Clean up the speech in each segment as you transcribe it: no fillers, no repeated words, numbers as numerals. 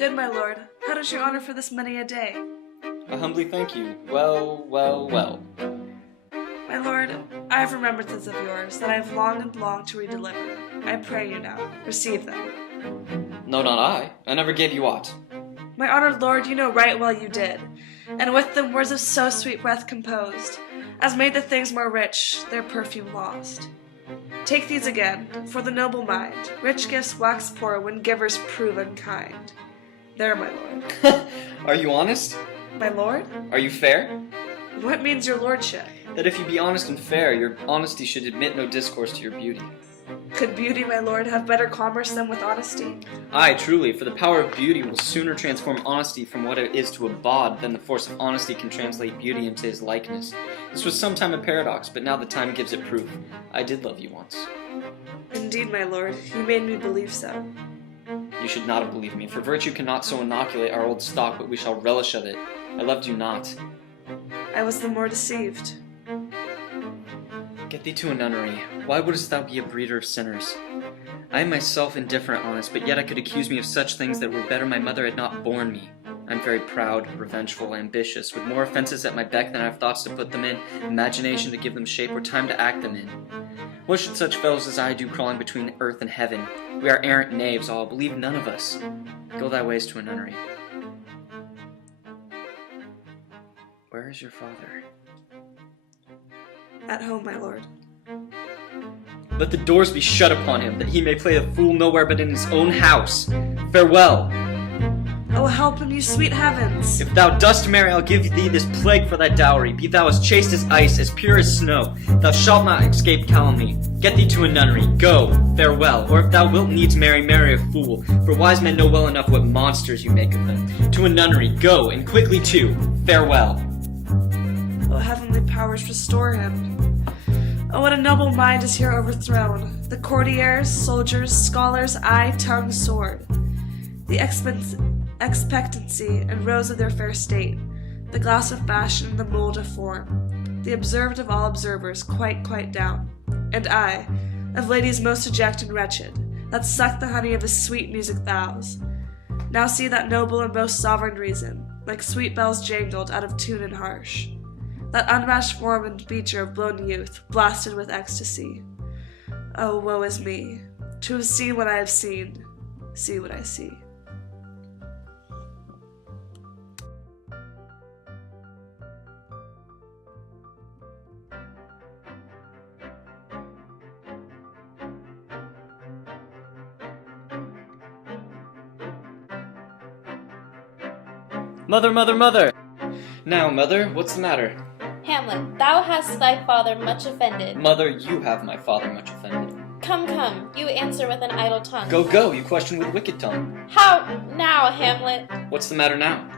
Good, my lord. How does your honor for this many a day? I humbly thank you. Well, well, well. My lord, I have remembrances of yours that I have long and longed to redeliver. I pray you now, receive them. No, not I. I never gave you aught. My honored lord, you know right well you did, and with them words of so sweet breath composed, as made the things more rich, their perfume lost. Take these again, for the noble mind, rich gifts wax poor when givers prove unkind. There, my lord. Are you honest? My lord? Are you fair? What means your lordship? That if you be honest and fair, your honesty should admit no discourse to your beauty. Could beauty, my lord, have better commerce than with honesty? Aye, truly, for the power of beauty will sooner transform honesty from what it is to a bawd than the force of honesty can translate beauty into his likeness. This was sometime a paradox, but now the time gives it proof. I did love you once. Indeed, my lord, you made me believe so. You should not have believed me, for virtue cannot so inoculate our old stock, but we shall relish of it. I loved you not. I was the more deceived. Get thee to a nunnery. Why wouldst thou be a breeder of sinners? I am myself indifferent honest, but yet I could accuse me of such things that were better my mother had not borne me. I am very proud, revengeful, ambitious, with more offences at my beck than I have thoughts to put them in, imagination to give them shape, or time to act them in. What should such fellows as I do crawling between earth and heaven? We are errant knaves all, believe none of us. Go thy ways to a nunnery. Where is your father? At home, my lord. Let the doors be shut upon him, that he may play the fool nowhere but in his own house. Farewell! Oh, help him, you sweet heavens! If thou dost marry, I'll give thee this plague for thy dowry. Be thou as chaste as ice, as pure as snow. Thou shalt not escape calumny. Get thee to a nunnery. Go, farewell. Or if thou wilt needs marry, marry a fool. For wise men know well enough what monsters you make of them. To a nunnery, go, and quickly too. Farewell. Oh, heavenly powers, restore him. Oh, what a noble mind is here overthrown. The courtiers, soldiers, scholars, eye, tongue, sword. The expectancy and rose of their fair state, the glass of fashion and the mould of form, the observed of all observers, quite down. And I, of ladies most eject and wretched, that suck the honey of his sweet music vows, now see that noble and most sovereign reason, like sweet bells jangled out of tune and harsh, that unmatched form and feature of blown youth, blasted with ecstasy. Oh, woe is me, to have seen what I have seen, see what I see. Mother, mother, mother! Now, mother, what's the matter? Hamlet, thou hast thy father much offended. Mother, you have my father much offended. Come, you answer with an idle tongue. Go, you question with wicked tongue. How now, Hamlet? What's the matter now?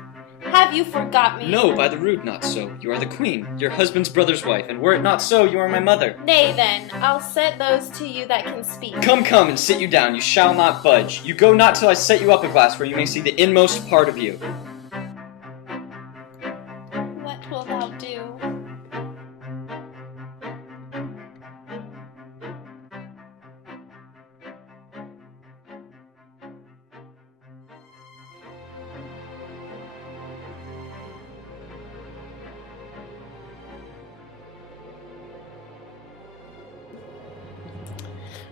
Have you forgot me? No, by the rood, not so. You are the queen, your husband's brother's wife, and were it not so, you are my mother. Nay then, I'll set those to you that can speak. Come, and sit you down, you shall not budge. You go not till I set you up a glass, where you may see the inmost part of you. What wilt thou do?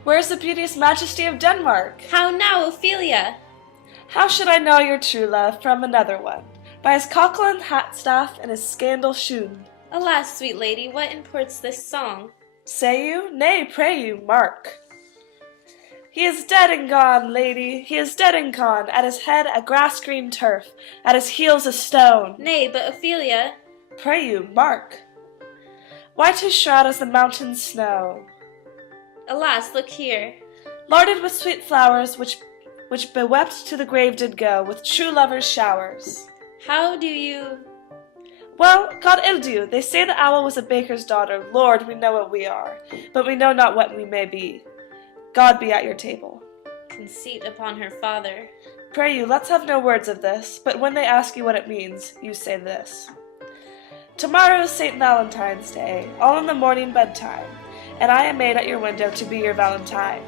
Where's the beauteous majesty of Denmark? How now, Ophelia? How should I know your true love from another one? By his cockle hat staff and his scandal shoon. Alas, sweet lady, what imports this song? Say you? Nay, pray you, mark. He is dead and gone, lady, he is dead and gone. At his head a grass-green turf, at his heels a stone. Nay, but Ophelia. Pray you, mark. White his shroud as the mountain snow. Alas, look here. Larded with sweet flowers, which bewept to the grave did go, with true lovers' showers. How do you... Well, God ill do. They say the owl was a baker's daughter. Lord, we know what we are, but we know not what we may be. God be at your table. Conceit upon her father. Pray you, let's have no words of this, but when they ask you what it means, you say this. Tomorrow is St. Valentine's Day, all in the morning bedtime, and I am made at your window to be your Valentine.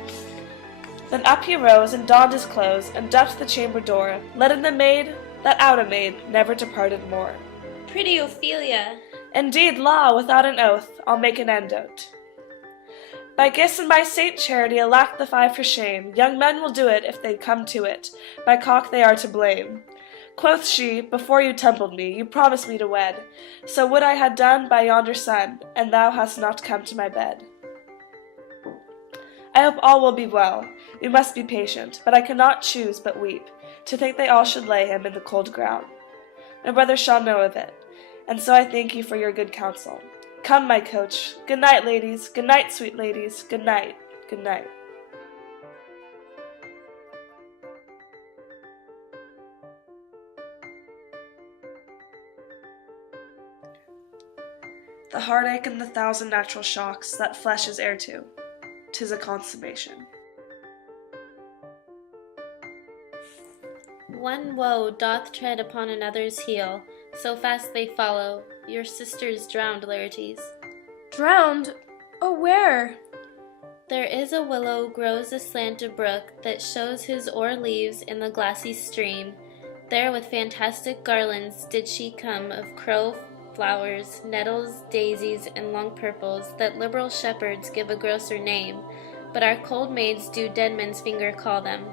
Then up he rose, and donned his clothes, and doffed the chamber door, let in the maid, that out a maid, never departed more. Pretty Ophelia, Indeed, law, without an oath, I'll make an end o't. By Gis and by Saint Charity, alack the five for shame, young men will do it if they come to it, by cock they are to blame. Quoth she, before you templed me, you promised me to wed, so would I had done by yonder sun, and thou hast not come to my bed. I hope all will be well, we must be patient, but I cannot choose but weep, to think they all should lay him in the cold ground. My brother shall know of it, and so I thank you for your good counsel. Come, my coach. Good night, ladies. Good night, sweet ladies. Good night. Good night. The heartache and the thousand natural shocks that flesh is heir to, 'tis a consummation. one woe doth tread upon another's heel, so fast they follow. Your sister's drowned, Laertes. Drowned? Oh, where? There is a willow grows aslant a brook that shows his o'er leaves in the glassy stream. There with fantastic garlands did she come of crow flowers, nettles, daisies, and long purples that liberal shepherds give a grosser name, but our cold maids do dead men's finger call them.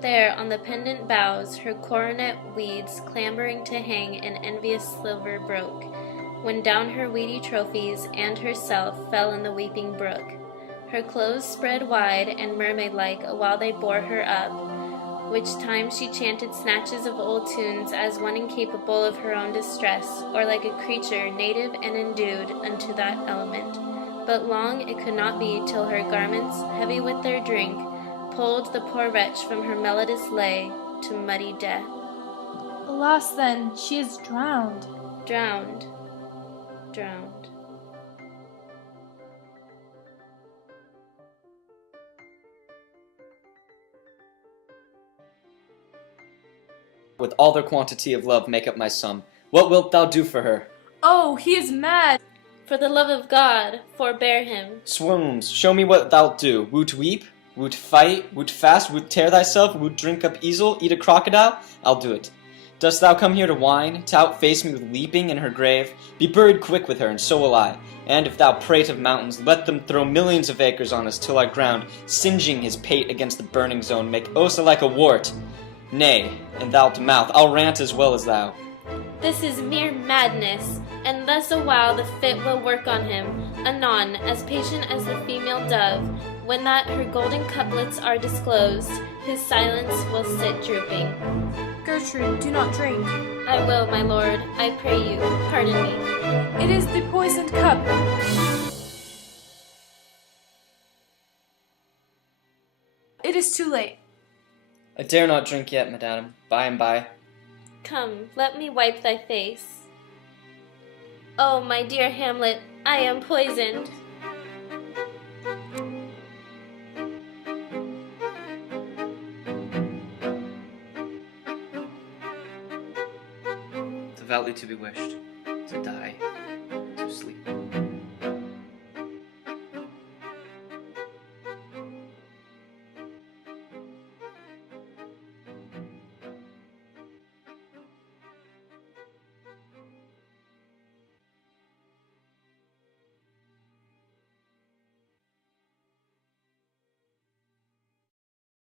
There on the pendant boughs her coronet weeds clambering to hang an envious silver broke, when down her weedy trophies and herself fell in the weeping brook. Her clothes spread wide and mermaid-like while they bore her up, which time she chanted snatches of old tunes as one incapable of her own distress, or like a creature native and endued unto that element. But long it could not be till her garments, heavy with their drink, pulled the poor wretch from her melodious lay to muddy death. Alas, then, she is drowned. Drowned. Drowned. With all their quantity of love make up my sum. What wilt thou do for her? Oh, he is mad. For the love of God, forbear him. Swoons, show me what thou'lt do. Woot weep? Woot fight? Woot fast? Woot tear thyself? Woot drink up easel? Eat a crocodile? I'll do it. Dost thou come here to whine? To outface me with leaping in her grave? Be buried quick with her, and so will I. And if thou prate of mountains, let them throw millions of acres on us till our ground, singeing his pate against the burning zone, make Ossa like a wart. Nay, and thou'lt mouth, I'll rant as well as thou. This is mere madness, and thus a while the fit will work on him, anon, as patient as the female dove, when that her golden couplets are disclosed, his silence will sit drooping. Gertrude, do not drink. I will, my lord, I pray you, pardon me. It is the poisoned cup. It is too late. I dare not drink yet, madame. By and by. Come, let me wipe thy face. Oh, my dear Hamlet, I am poisoned. Devoutly to be wished, to die.